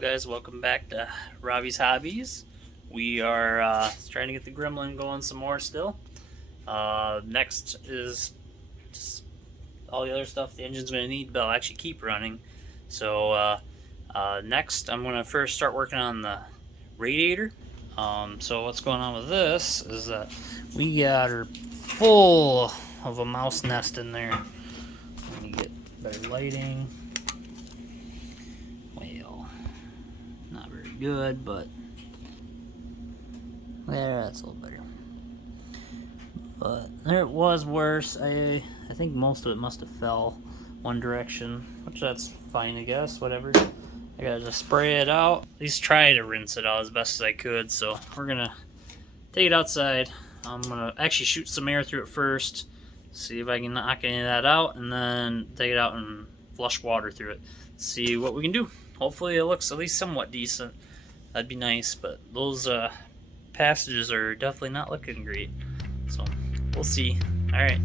guys, welcome back to Robbie's Hobbies. We are trying to get the Gremlin going some more still. Next is just all the other stuff the engine's going to need, but I'll actually keep running. So next I'm going to first start working on the radiator. So what's going on with this is that we got her full of a mouse nest in there. Let me get better lighting. Not very good, but there, that's a little better. But there it was worse. I think most of it must have fell one direction, which that's fine, I guess. Whatever. I gotta just spray it out. At least try to rinse it out as best as I could. So we're gonna take it outside. I'm gonna actually shoot some air through it first, see if I can knock any of that out, and then take it out and flush water through it. See what we can do. Hopefully it looks at least somewhat decent. That'd be nice, but those passages are definitely not looking great. So we'll see. All right,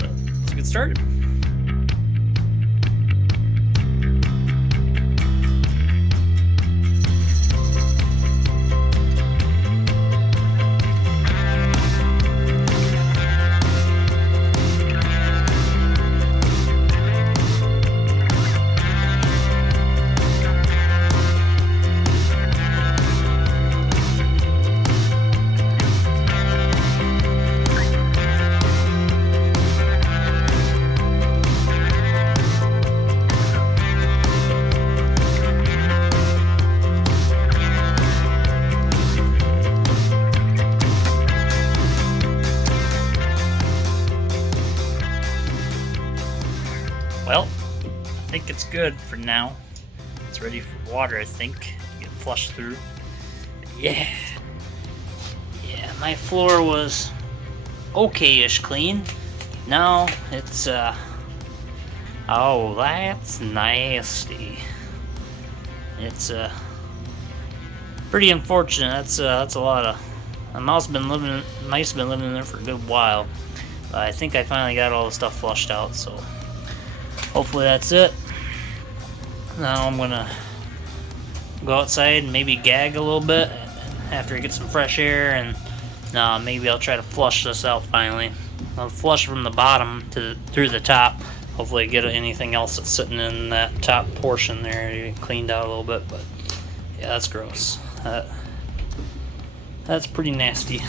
let's get started. Well, I think it's good for now. It's ready for water, I think. Get flushed through. Yeah, my floor was okay-ish clean. Now it's oh, that's nasty. It's pretty unfortunate. That's a lot of. The mice have been living in there for a good while. But I think I finally got all the stuff flushed out, so hopefully that's it. Now I'm gonna go outside and maybe gag a little bit after I get some fresh air, and maybe I'll try to flush this out finally. I'll flush from the bottom through the top. Hopefully get anything else that's sitting in that top portion there cleaned out a little bit. But yeah, that's gross. That's pretty nasty.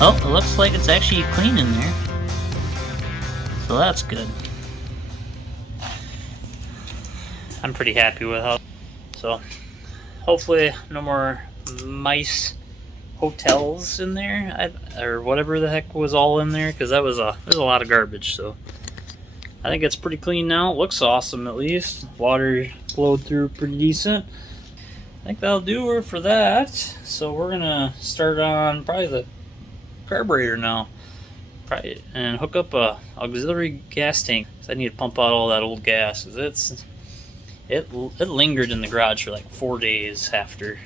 Oh, it looks like it's actually clean in there. So that's good. I'm pretty happy with how. So hopefully no more mice hotels in there, or whatever the heck was all in there, because there's a lot of garbage. So I think it's pretty clean now. It looks awesome, at least. Water flowed through pretty decent. I think that'll do her for that. So we're gonna start on probably the carburetor now, probably, and hook up a auxiliary gas tank. So I need to pump out all that old gas, because it lingered in the garage for like 4 days after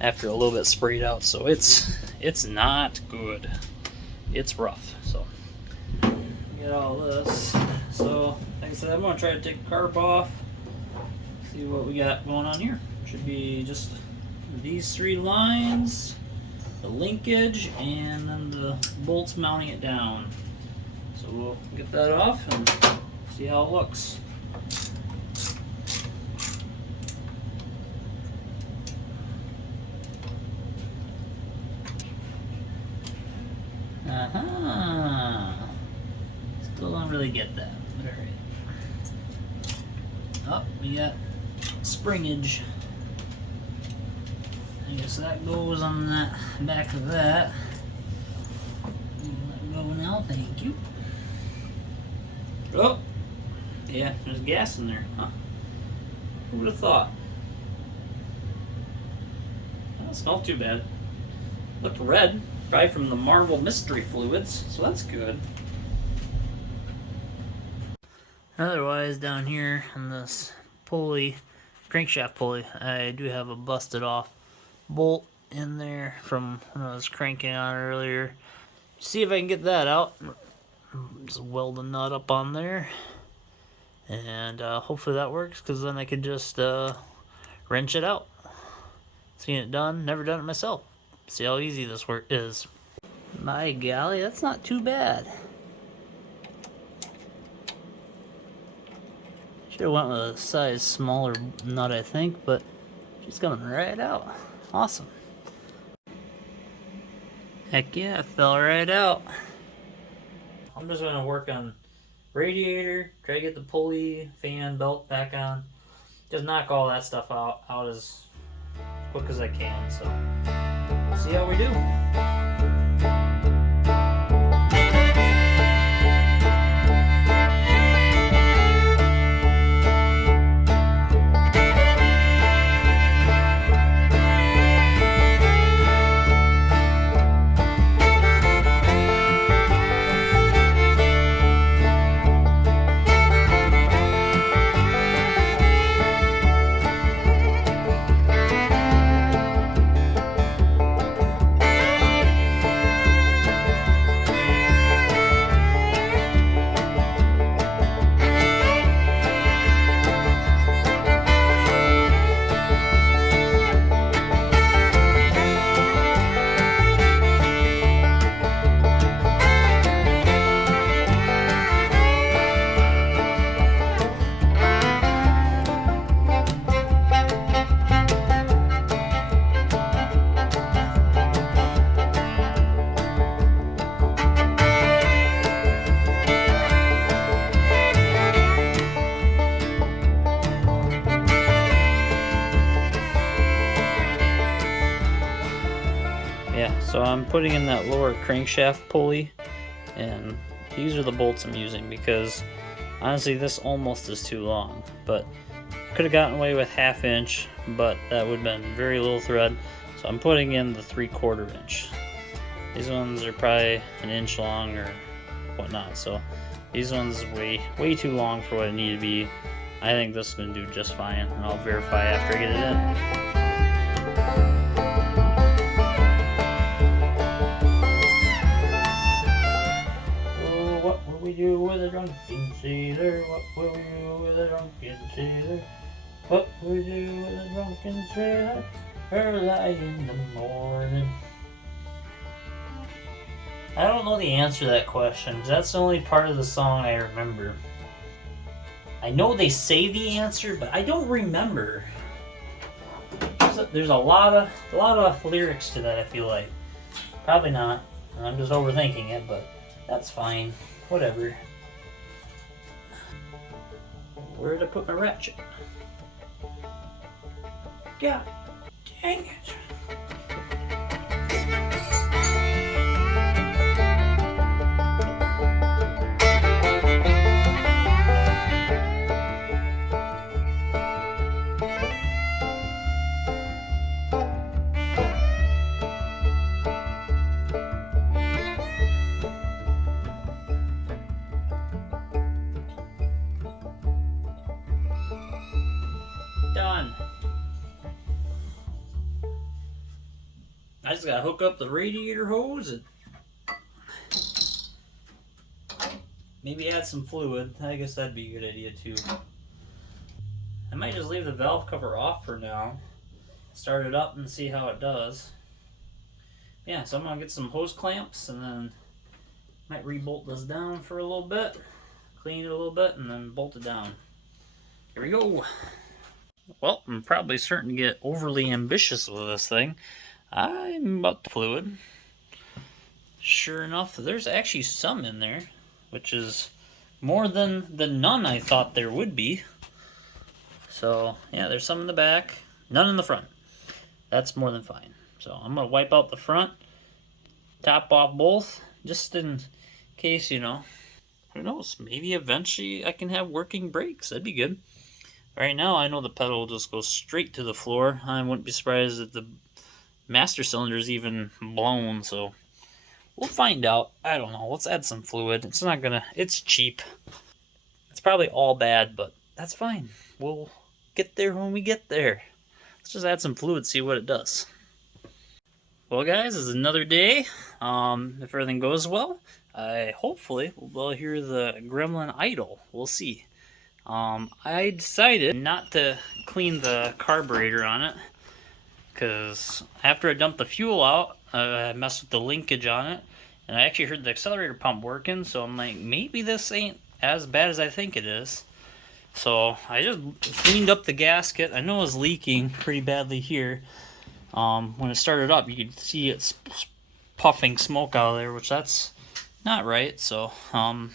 a little bit sprayed out. So it's not good. It's rough. So get all this. So like I said, I'm gonna try to take the carb off. See what we got going on here. Should be just these 3 lines, the linkage, and then the bolts mounting it down. So we'll get that off and see how it looks. Still don't really get that, but alright. Oh, we got springage. I guess that goes on that back of that. Let go now, thank you. Oh, yeah, there's gas in there, huh? Who would have thought? That smelled too bad. Looked red. Probably from the Marvel Mystery Fluids, so that's good. Otherwise, down here on this pulley, crankshaft pulley, I do have a busted off bolt in there from when I was cranking on earlier. See if I can get that out. Just weld a nut up on there, and hopefully that works, because then I could just wrench it out. Seen it done, never done it myself. See how easy this work is. My golly, that's not too bad. Should have went with a size smaller nut, I think, but she's coming right out. Awesome. Heck yeah, it fell right out. I'm just gonna work on radiator, try to get the pulley, fan, belt back on. Just knock all that stuff out as quick as I can, so we'll see how we do. Yeah, so I'm putting in that lower crankshaft pulley, and these are the bolts I'm using, because honestly this almost is too long, but could have gotten away with 1/2 inch, but that would have been very little thread, so I'm putting in the 3/4 inch. These ones are probably 1 inch long or whatnot, so these ones are way too long for what it need to be. I think this is going to do just fine, and I'll verify after I get it in. What will we do with a drunken sailor? What will we do with a drunken sailor? What will we do with a drunken sailor? Early in the morning. I don't know the answer to that question. That's the only part of the song I remember. I know they say the answer, but I don't remember. There's a lot of lyrics to that, I feel like. Probably not. I'm just overthinking it, but that's fine. Whatever. Where did I put my ratchet? God dang it. Done. I just gotta hook up the radiator hose and maybe add some fluid. I guess that'd be a good idea too. I might just leave the valve cover off for now. Start it up and see how it does. Yeah, so I'm gonna get some hose clamps and then might re-bolt this down for a little bit, clean it a little bit, and then bolt it down. Here we go. Well, I'm probably starting to get overly ambitious with this thing. I'm about the fluid. Sure enough, there's actually some in there, which is more than the none I thought there would be. So, yeah, there's some in the back, none in the front. That's more than fine. So I'm going to wipe out the front, top off both, just in case, you know. Who knows, maybe eventually I can have working brakes. That'd be good. Right now, I know the pedal will just go straight to the floor. I wouldn't be surprised if the master cylinder is even blown, so We'll find out. I don't know. Let's add some fluid. It's not gonna, it's cheap. It's probably all bad, but that's fine. We'll get there when we get there. Let's just add some fluid, see what it does. Well, guys, it's another day. If everything goes well, I hopefully will hear the Gremlin idle. We'll see. I decided not to clean the carburetor on it because after I dumped the fuel out, I messed with the linkage on it, and I actually heard the accelerator pump working. So I'm like, maybe this ain't as bad as I think it is. So I just cleaned up the gasket. I know it was leaking pretty badly here. When it started up, you could see it's puffing smoke out of there, which that's not right. So I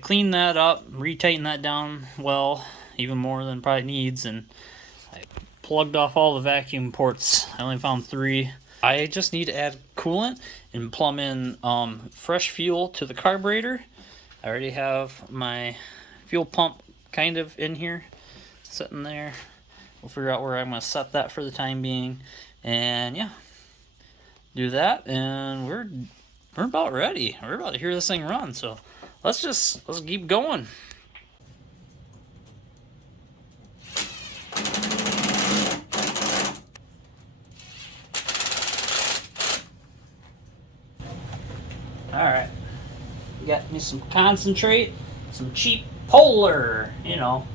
cleaned that up, retightened that down well, even more than it probably needs, and I plugged off all the vacuum ports. I only found 3. I just need to add coolant and plumb in fresh fuel to the carburetor. I already have my fuel pump kind of in here, sitting there. We'll figure out where I'm going to set that for the time being, and yeah, do that, and we're about ready. We're about to hear this thing run, so let's keep going. All right, got me some concentrate, some cheap Polar, you know,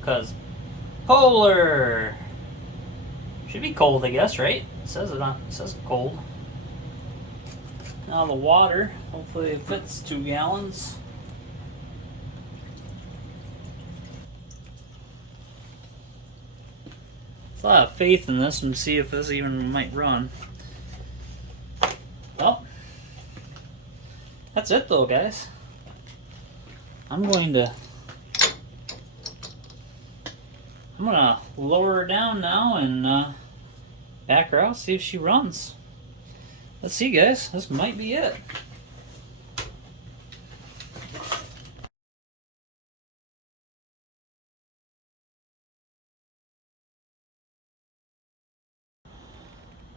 because Polar should be cold, I guess, right? It says it on. It says cold. Now the water. Hopefully it fits 2 gallons. There's a lot of faith in this, and see if this even might run. Well, that's it though, guys. I'm gonna lower her down now and back her out, see if she runs. Let's see, guys. This might be it.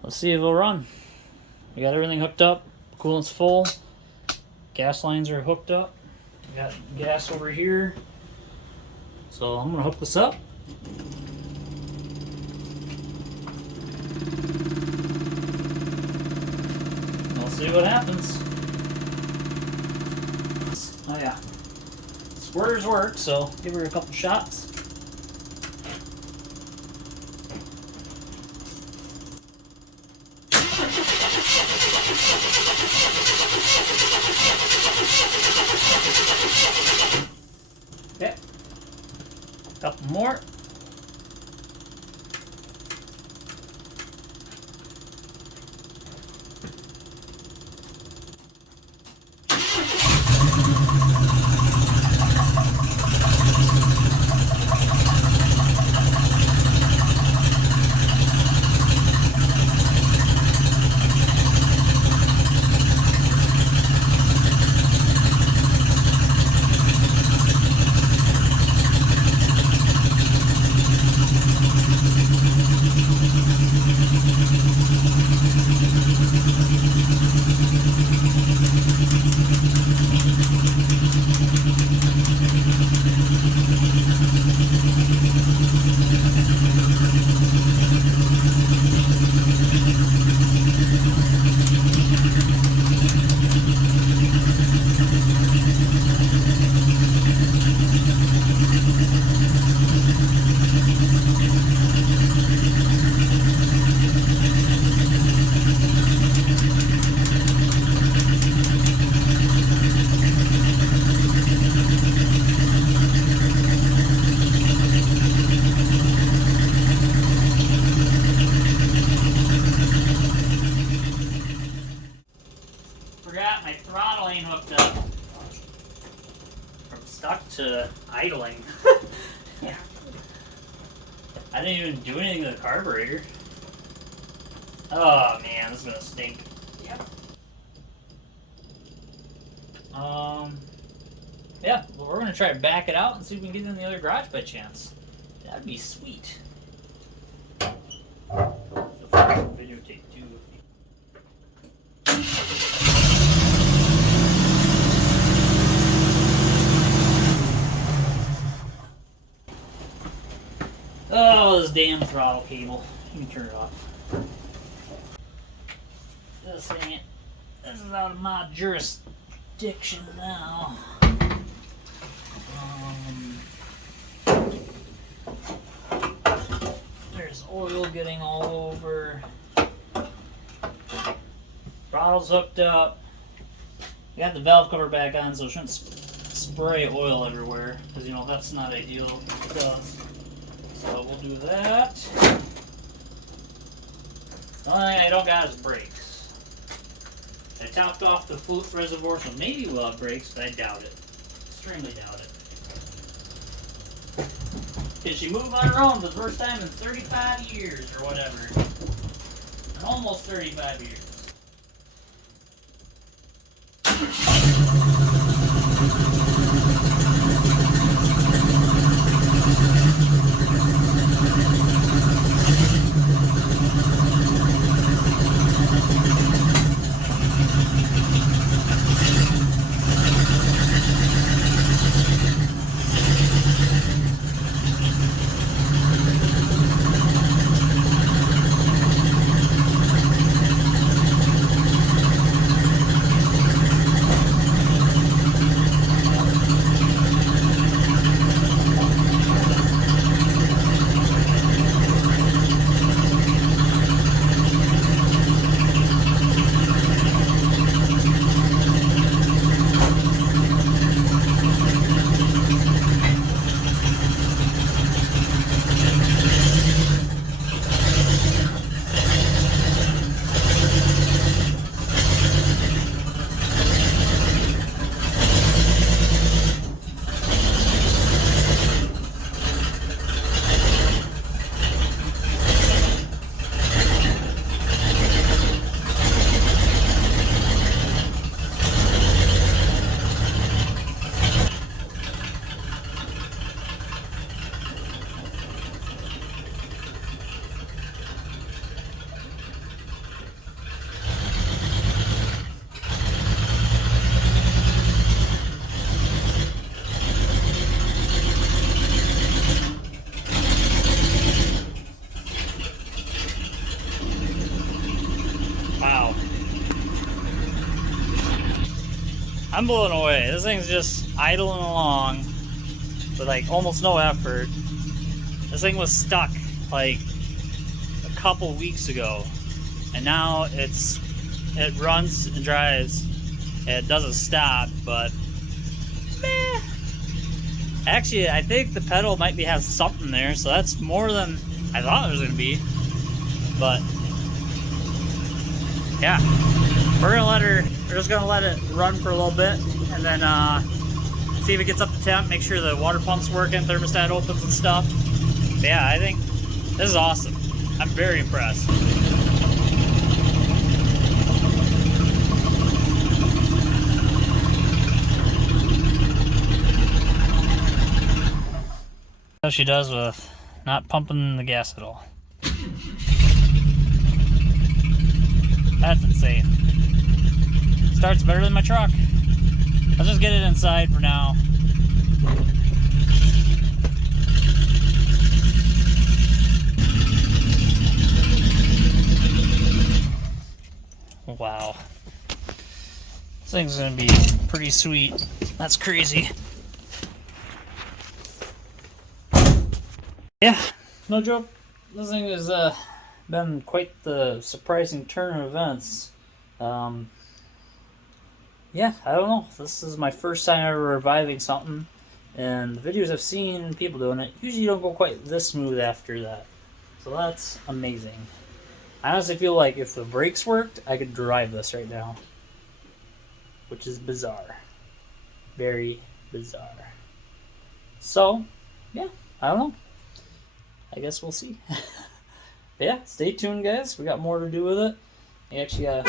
Let's see if it'll run. We got everything hooked up. Coolant's full. Gas lines are hooked up. We got gas over here. So I'm gonna hook this up. We'll see what happens. Oh yeah. Squirters work, so give her a couple shots. Okay. Couple more. Forgot my throttle ain't hooked up. From stuck to idling. Yeah. I didn't even do anything to the carburetor. Oh man, this is gonna stink. Yep. Yeah, well, we're gonna try to back it out and see if we can get it in the other garage by chance. That'd be sweet. Videotape too. this damn throttle cable. You can turn it off. This ain't. This is out of my jurisdiction now. There's oil getting all over. Throttle's hooked up. I got the valve cover back on, so it shouldn't spray oil everywhere, because you know that's not ideal to us. So we'll do that. The only thing I don't got is brakes. I topped off the flute reservoir, so maybe we'll have brakes, but I doubt it. Extremely doubt it. Did she move on her own for the first time in 35 years or whatever? And almost 35 years. Wow. I'm blown away. This thing's just idling along with like almost no effort. This thing was stuck like a couple weeks ago, and now it runs and drives. It doesn't stop, but meh. Actually, I think the pedal might have something there, so that's more than I thought it was going to be. But yeah, we're just gonna let it run for a little bit, and then see if it gets up to temp, make sure the water pump's working, thermostat opens and stuff. But yeah, I think this is awesome. I'm very impressed. How she does with not pumping the gas at all. That's insane. Starts better than my truck. Let's just get it inside for now. Wow. This thing's gonna be pretty sweet. That's crazy. Yeah, no joke. This thing has been quite the surprising turn of events. Yeah, I don't know. This is my first time ever reviving something, and the videos I've seen people doing it usually don't go quite this smooth after that. So that's amazing. I honestly feel like if the brakes worked, I could drive this right now, which is bizarre. Very bizarre. So, yeah, I don't know. I guess we'll see. But yeah, stay tuned, guys. We got more to do with it. I actually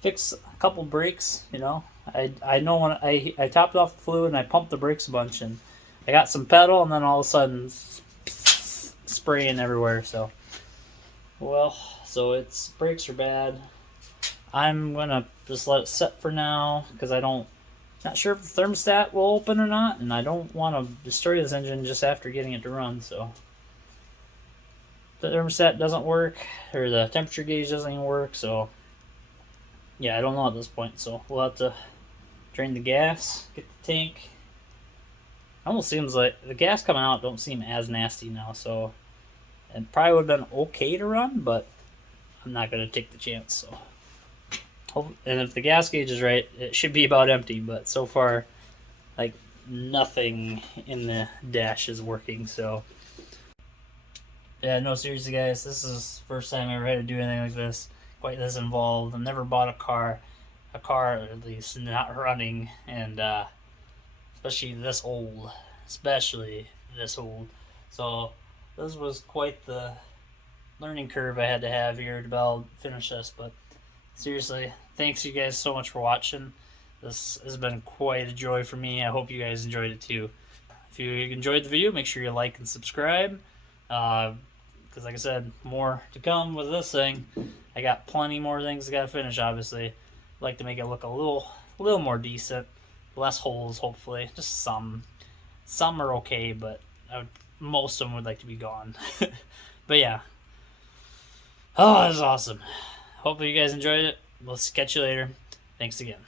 fix a couple brakes. You know, I know when I topped off the fluid and I pumped the brakes a bunch, and I got some pedal, and then all of a sudden spraying everywhere. So, well, so its brakes are bad. I'm gonna just let it set for now because not sure if the thermostat will open or not, and I don't want to destroy this engine just after getting it to run. So thermostat doesn't work, or the temperature gauge doesn't even work. So yeah, I don't know at this point. So we'll have to drain the gas, get the tank. Almost seems like the gas coming out don't seem as nasty now. So it probably would have been okay to run, but I'm not gonna take the chance. So. And if the gas gauge is right, it should be about empty, but so far, like, nothing in the dash is working. So yeah, no, seriously guys, this is the first time I ever had to do anything like this, quite this involved. I've never bought a car at least not running, and especially this old. So this was quite the learning curve I had to have here to be able to finish this. But seriously, thanks you guys so much for watching. This has been quite a joy for me. I hope you guys enjoyed it too. If you enjoyed the video, make sure you like and subscribe. Because like I said, more to come with this thing. I got plenty more things I gotta finish, obviously. I'd like to make it look a little more decent. Less holes, hopefully. Just some. Some are okay, but most of them would like to be gone. But yeah. Oh, that was awesome. Hopefully you guys enjoyed it. We'll catch you later. Thanks again.